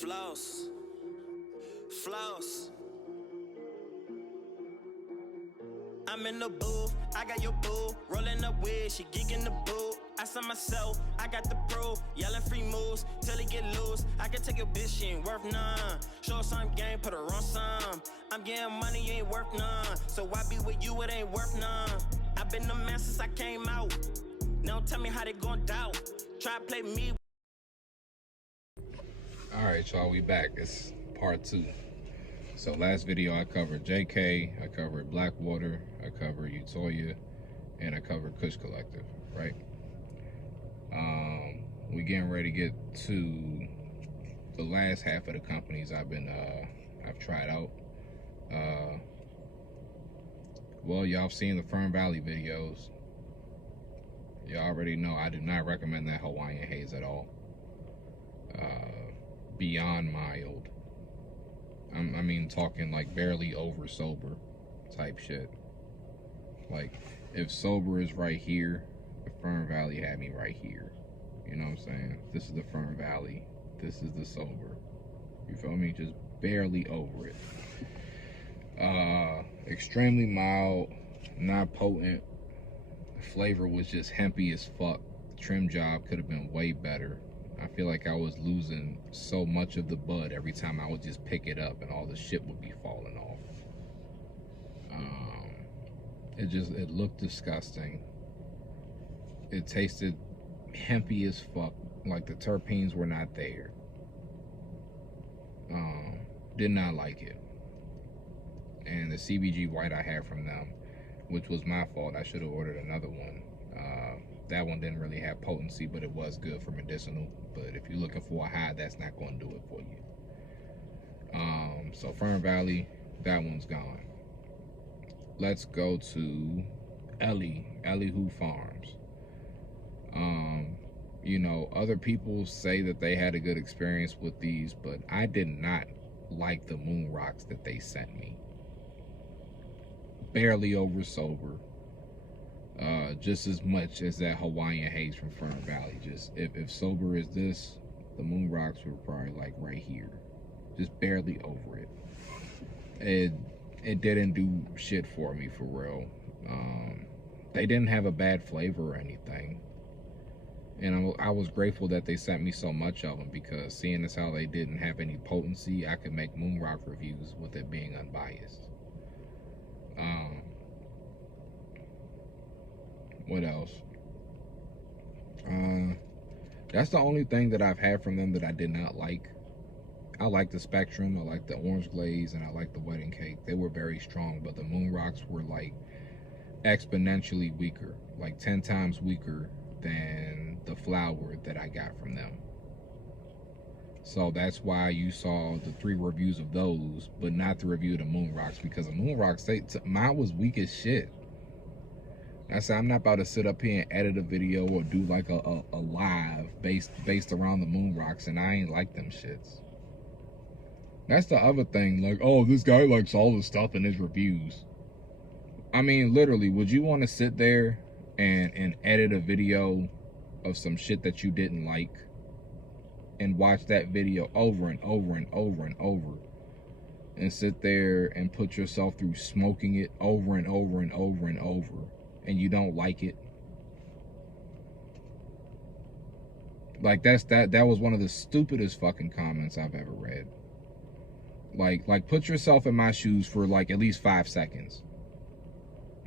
Floss. Floss. I'm in the booth, I got your boo. Rolling up with, she geeking the boot. I saw myself, I got the proof. Yelling free moves till it get loose. I can take your bitch, she ain't worth none. Show her some game, put her on some. I'm getting money, you ain't worth none. So why be with you, it ain't worth none. I've been the man since I came out. Now tell me how they gon' doubt. Try to play me. Alright, y'all, we back. It's part 2. So last video I covered JK, I covered Blackwater, I covered Utoya, and I covered Kush Collective, right? We getting ready to get to the last half of the companies I've tried out. Well, y'all have seen the Fern Valley videos. Y'all already know I do not recommend that Hawaiian Haze at all. Beyond mild. I mean, talking like barely over sober type shit. Like, if sober is right here, the Fern Valley had me right here. You know what I'm saying? This is the Fern Valley. This is the sober. You feel me? Just barely over it. Extremely mild, not potent. The flavor was just hempy as fuck. The trim job could have been way better. I feel like I was losing so much of the bud every time I would just pick it up and all the shit would be falling off. It looked disgusting. It tasted hempy as fuck. Like the terpenes were not there. Did not like it. And the CBG white I had from them, which was my fault. I should have ordered another one. That one didn't really have potency, but it was good for medicinal. But if you're looking for a high, that's not going to do it for you. So Fern Valley, that one's gone. Let's go to Elihu Farms. You know, other people say that they had a good experience with these, but I did not like the moon rocks that they sent me. Barely over sober. Just as much as that Hawaiian Haze from Fern Valley. Just if sober is this, the moon rocks were probably like right here, just barely over it. It didn't do shit for me for real. They didn't have a bad flavor or anything, and I was grateful that they sent me so much of them, because seeing as how they didn't have any potency, I could make moon rock reviews with it being unbiased. What else? That's the only thing that I've had from them that I did not like. I like the Spectrum, I like the Orange Glaze, and I like the Wedding Cake. They were very strong, but the Moon Rocks were like exponentially weaker, like 10 times weaker than the flower that I got from them. So that's why you saw the 3 reviews of those, but not the review of the Moon Rocks, because the Moon Rocks, mine was weak as shit. I said, I'm not about to sit up here and edit a video or do like a live based around the moon rocks, and I ain't like them shits. That's the other thing, like, oh, this guy likes all the stuff in his reviews. I mean, literally, would you want to sit there and edit a video of some shit that you didn't like and watch that video over and over and over and over, and sit there and put yourself through smoking it over and over and over and over, and you don't like it? Like, that was one of the stupidest fucking comments I've ever read. Like put yourself in my shoes for like at least 5 seconds.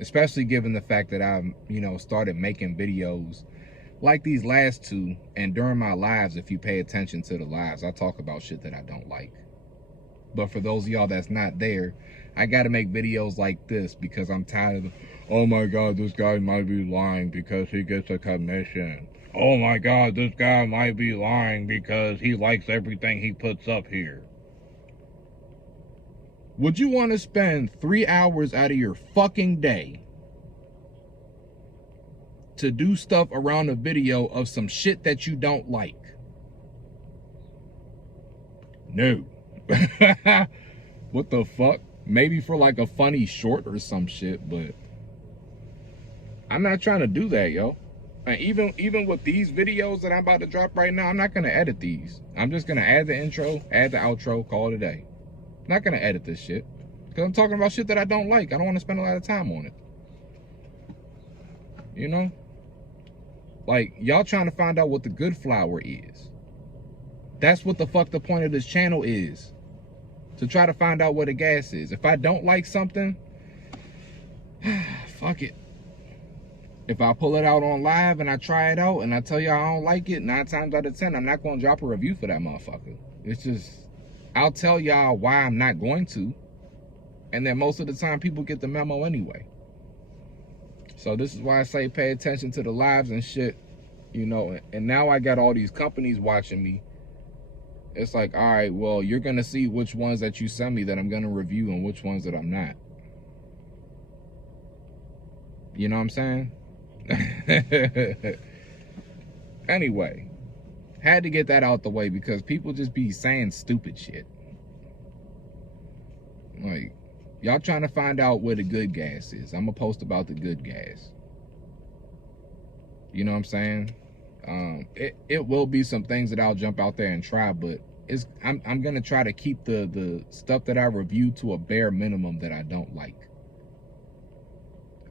Especially given the fact that I've, you know, started making videos like these last 2, and during my lives, if you pay attention to the lives, I talk about shit that I don't like. But for those of y'all that's not there, I gotta make videos like this because I'm tired of oh my god, this guy might be lying because he gets a commission. Oh my god, this guy might be lying because he likes everything he puts up here. Would you want to spend 3 hours out of your fucking day to do stuff around a video of some shit that you don't like? No. What the fuck? Maybe for like a funny short or some shit, but I'm not trying to do that, yo. And even with these videos that I'm about to drop right now, I'm not gonna edit these. I'm just gonna add the intro, add the outro, call it a day. I'm not gonna edit this shit. Because I'm talking about shit that I don't like. I don't want to spend a lot of time on it. You know? Like, y'all trying to find out what the good flour is. That's what the fuck the point of this channel is. To try to find out what the gas is. If I don't like something, fuck it. If I pull it out on live and I try it out and I tell y'all I don't like it, 9 times out of 10, I'm not going to drop a review for that motherfucker. It's just, I'll tell y'all why I'm not going to. And then most of the time, people get the memo anyway. So this is why I say pay attention to the lives and shit, you know. And now I got all these companies watching me. It's like, all right, well, you're going to see which ones that you send me that I'm going to review and which ones that I'm not. You know what I'm saying? Anyway, had to get that out the way because people just be saying stupid shit. Like, y'all trying to find out where the good gas is. I'm gonna post about the good gas. You know what I'm saying? It will be some things that I'll jump out there and try, but I'm gonna try to keep the stuff that I review to a bare minimum that I don't like.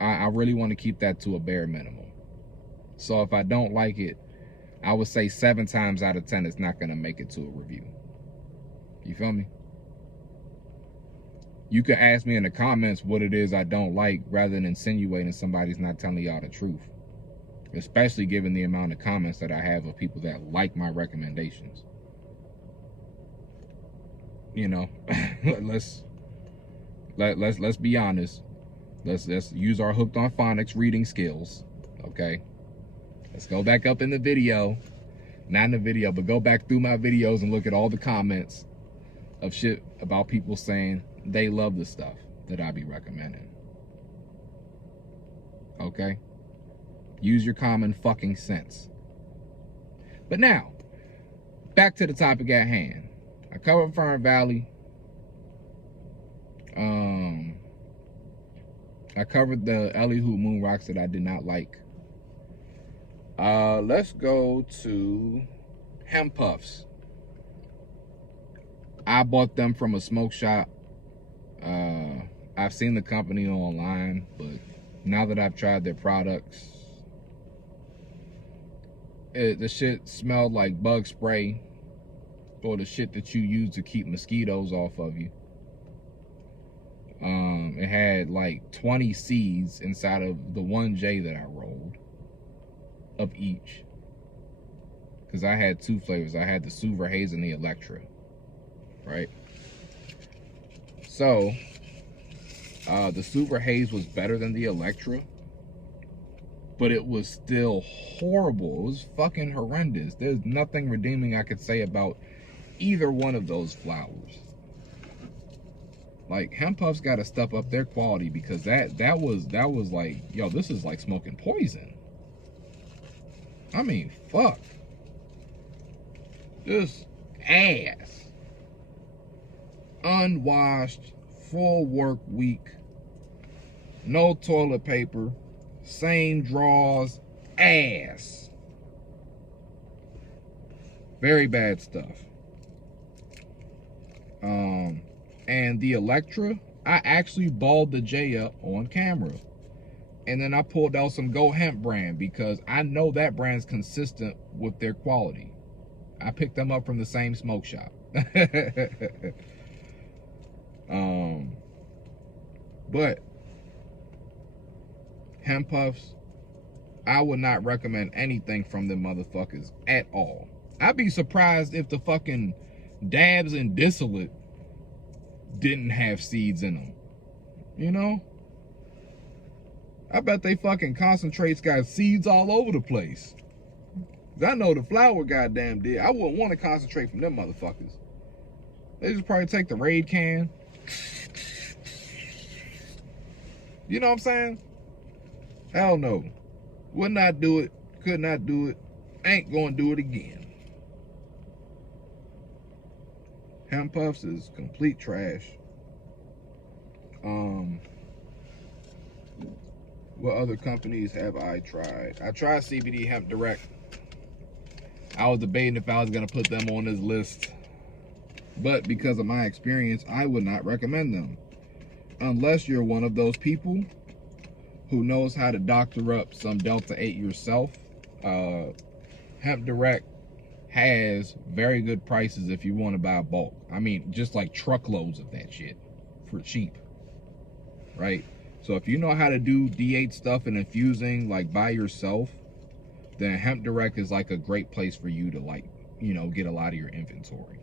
I really want to keep that to a bare minimum. So if I don't like it, I would say 7 times out of 10 it's not gonna make it to a review. You feel me? You can ask me in the comments what it is I don't like rather than insinuating somebody's not telling y'all the truth. Especially given the amount of comments that I have of people that like my recommendations. You know, let's be honest. Let's use our Hooked on Phonics reading skills, okay? Let's go back up in the video. Not in the video, but go back through my videos and look at all the comments of shit about people saying they love the stuff that I be recommending. Okay? Use your common fucking sense. But now, back to the topic at hand. I covered Fern Valley. I covered the Elihu Moon Rocks that I did not like. Let's go to Hemp Puffs. I bought them from a smoke shop. I've seen the company online, but now that I've tried their products, the shit smelled like bug spray or the shit that you use to keep mosquitoes off of you. It had like 20 seeds inside of the 1J that I rolled of each. Because I had 2 flavors. I had the Suver Haze and the Electra. Right? So, the Suver Haze was better than the Electra. But it was still horrible. It was fucking horrendous. There's nothing redeeming I could say about either one of those flowers. Like, Hemp Puffs got to step up their quality because that was like, yo, this is like smoking poison. I mean, fuck. Just ass. Unwashed, full work week, no toilet paper, same drawers, ass. Very bad stuff. And the Electra, I actually balled the J up on camera. And then I pulled out some Go Hemp brand because I know that brand's consistent with their quality. I picked them up from the same smoke shop. But Hemp Puffs, I would not recommend anything from them motherfuckers at all. I'd be surprised if the fucking dabs and distillate didn't have seeds in them. You know? I bet they fucking concentrates got seeds all over the place. I know the flower goddamn did. I wouldn't want to concentrate from them motherfuckers. They just probably take the Raid can. You know what I'm saying? Hell no. Would not do it. Could not do it. Ain't gonna do it again. Hemp Puffs is complete trash. What other companies have I tried? I tried CBD Hemp Direct. I was debating if I was going to put them on this list. But because of my experience, I would not recommend them. Unless you're one of those people who knows how to doctor up some Delta 8 yourself. Hemp Direct has very good prices if you want to buy bulk. I mean, just like truckloads of that shit for cheap, right? So if you know how to do D8 stuff and infusing like by yourself, then Hemp Direct is like a great place for you to like, you know, get a lot of your inventory.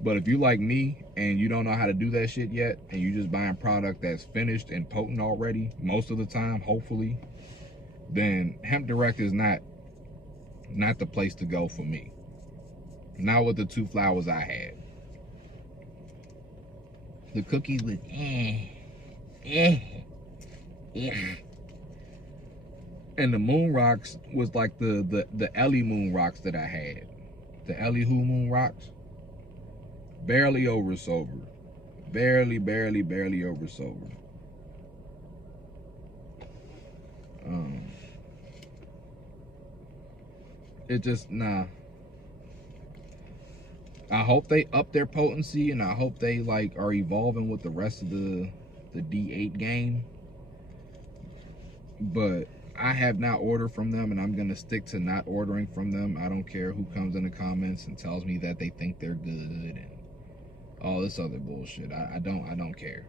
But if you like me and you don't know how to do that shit yet, and you just buying product that's finished and potent already, most of the time, hopefully, then Hemp Direct is not the place to go for me. Not with the 2 flowers I had. The cookies with and the moon rocks was like the Ellie moon rocks that I had. The Elihu moon rocks. Barely over sober. Barely over sober. It just, nah. I hope they up their potency, and I hope they like are evolving with the rest of the D8 game. But I have not ordered from them, and I'm gonna stick to not ordering from them. I don't care who comes in the comments and tells me that they think they're good and all this other bullshit. I don't care.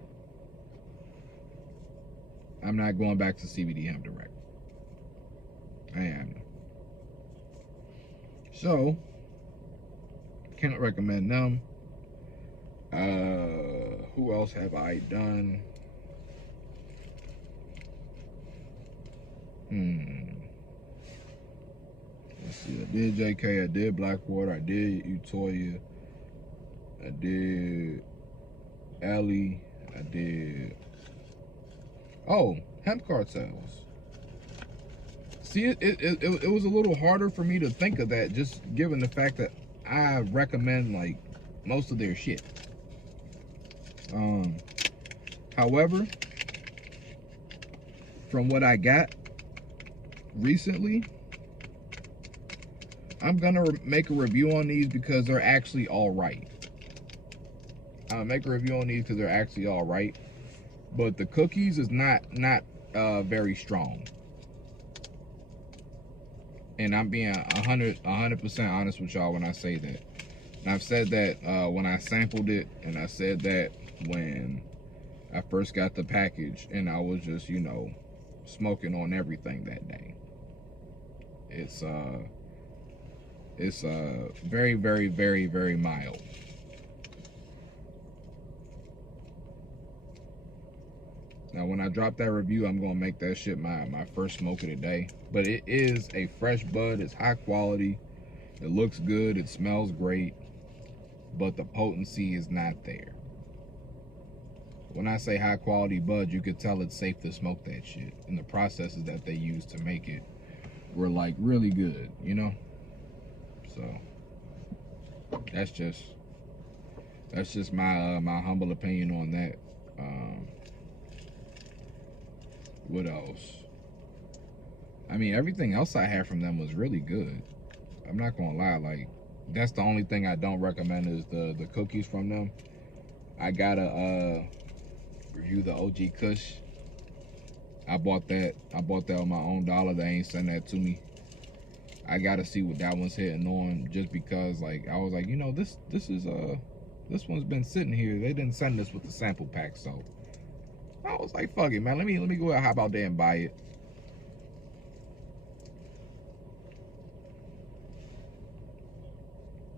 I'm not going back to CBD Hemp Direct. I am. So, cannot recommend them. Who else have I done? Let's see. I did JK. I did Blackwater. I did Utoya. I did Ellie. I did. Oh, Hemp Cartels. See, it was a little harder for me to think of that, just given the fact that I recommend like most of their shit. However, from what I got recently, I'm gonna make a review on these because they're actually all right. I'll make a review on these because they're actually all right. But the cookies is not very strong. And I'm being 100% honest with y'all when I say that. And I've said that when I sampled it, and I said that when I first got the package, and I was just, you know, smoking on everything that day. It's very mild. Now, when I drop that review, I'm gonna make that shit my first smoke of the day. But it is a fresh bud. It's high quality. It looks good. It smells great. But the potency is not there. When I say high quality bud, you could tell it's safe to smoke that shit. And the processes that they used to make it were like really good, you know? So that's just my humble opinion on that. What else? I mean, everything else I had from them was really good. I'm not gonna lie, like that's the only thing I don't recommend is the cookies from them. I gotta review the OG Kush. I bought that on my own dollar. They ain't send that to me. I gotta see what that one's hitting on, just because like I was like, you know, this one's been sitting here. They didn't send this with the sample pack, so I was like, fuck it, man. Let me go out, hop out there and buy it.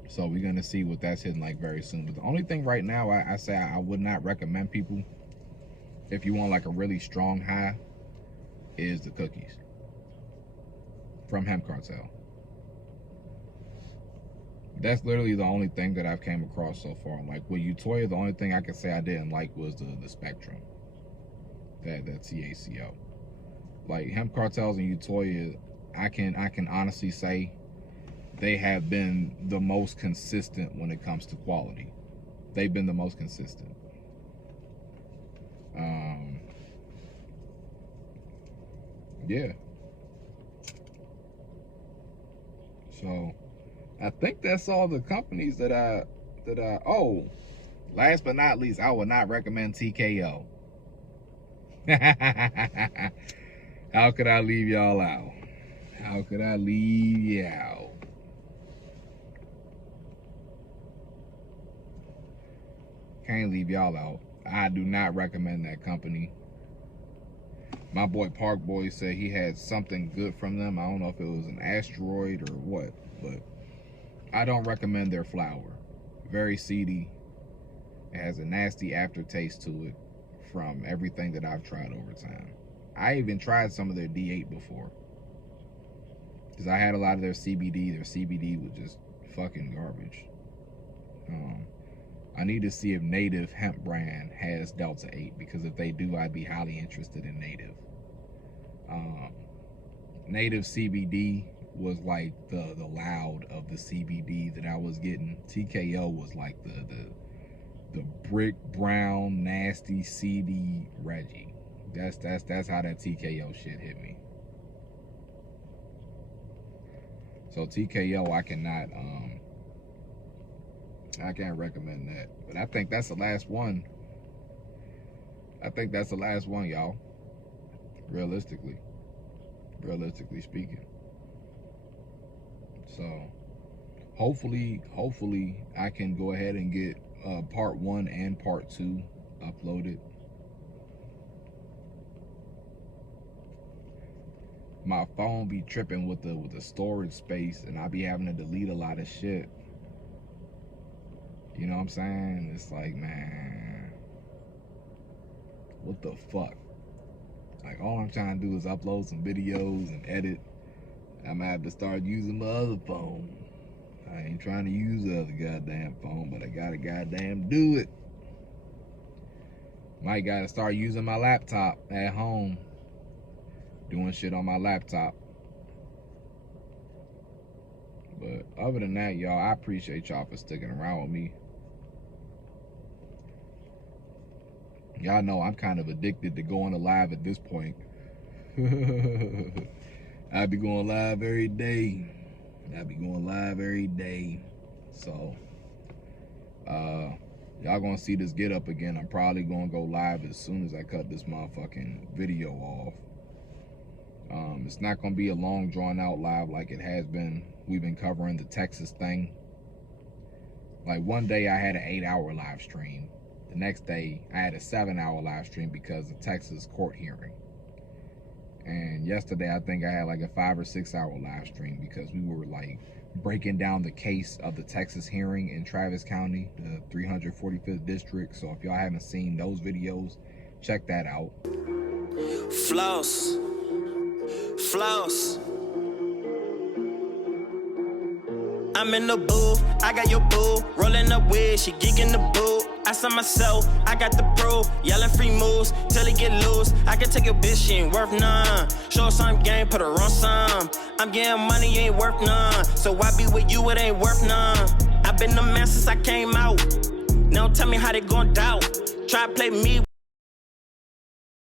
So we're gonna see what that's hitting like very soon. But the only thing right now I say I would not recommend people, if you want like a really strong high, is the cookies from Hemp Cartel. That's literally the only thing that I've came across so far. Like with Utoya, the only thing I could say I didn't like was the Spectrum. That TACO. Like Hemp Cartels and Utoya, I can honestly say they have been the most consistent when it comes to quality. They've been the most consistent. Yeah. So I think that's all the companies that I oh, last but not least, I would not recommend TKO. How could I leave y'all out? How could I leave you out? Can't leave y'all out. I do not recommend that company. My boy Park Boy said he had something good from them. I don't know if it was an asteroid or what, but I don't recommend their flour. Very seedy. It has a nasty aftertaste to it from everything that I've tried over time. I even tried some of their D8 before, because I had a lot of their CBD. Their CBD was just fucking garbage. I need to see if Native Hemp brand has Delta 8, because if they do, I'd be highly interested in Native. Native CBD was like the loud of the CBD that I was getting. TKO was like the brick brown nasty seedy Reggie. That's how that TKO shit hit me. So TKO, I can't recommend that. But I think that's the last one. I think that's the last one, y'all. Realistically speaking. So hopefully I can go ahead and get part 1 and part 2 uploaded. My phone be tripping with the storage space, and I be having to delete a lot of shit. You know what I'm saying? It's like, man, what the fuck? Like, all I'm trying to do is upload some videos and edit. I'm gonna have to start using my other phone. I ain't trying to use the other goddamn phone, but I gotta goddamn do it. Might gotta start using my laptop at home. Doing shit on my laptop. But other than that, y'all, I appreciate y'all for sticking around with me. Y'all know I'm kind of addicted to going live at this point. I be going live every day. So, y'all gonna see this get up again. I'm probably gonna go live as soon as I cut this motherfucking video off. It's not gonna be a long drawn out live like it has been. We've been covering the Texas thing. Like, one day I had an 8-hour live stream. The next day I had a 7-hour live stream because of Texas court hearing. And yesterday I think I had like a 5 or 6 hour live stream because we were like breaking down the case of the Texas hearing in Travis County, the 345th district. So if y'all haven't seen those videos, check that out. Floss. I'm in the booth, I got your boo, rolling up with, she geeking the boot. I saw myself, I got the pro, yelling free moves till it get loose. I can take your bitch, she ain't worth none. Show her some game, put her on some. I'm getting money, ain't worth none. So I be with you, it ain't worth none. I been the man since I came out. Now tell me how they gon' doubt. Try to play me.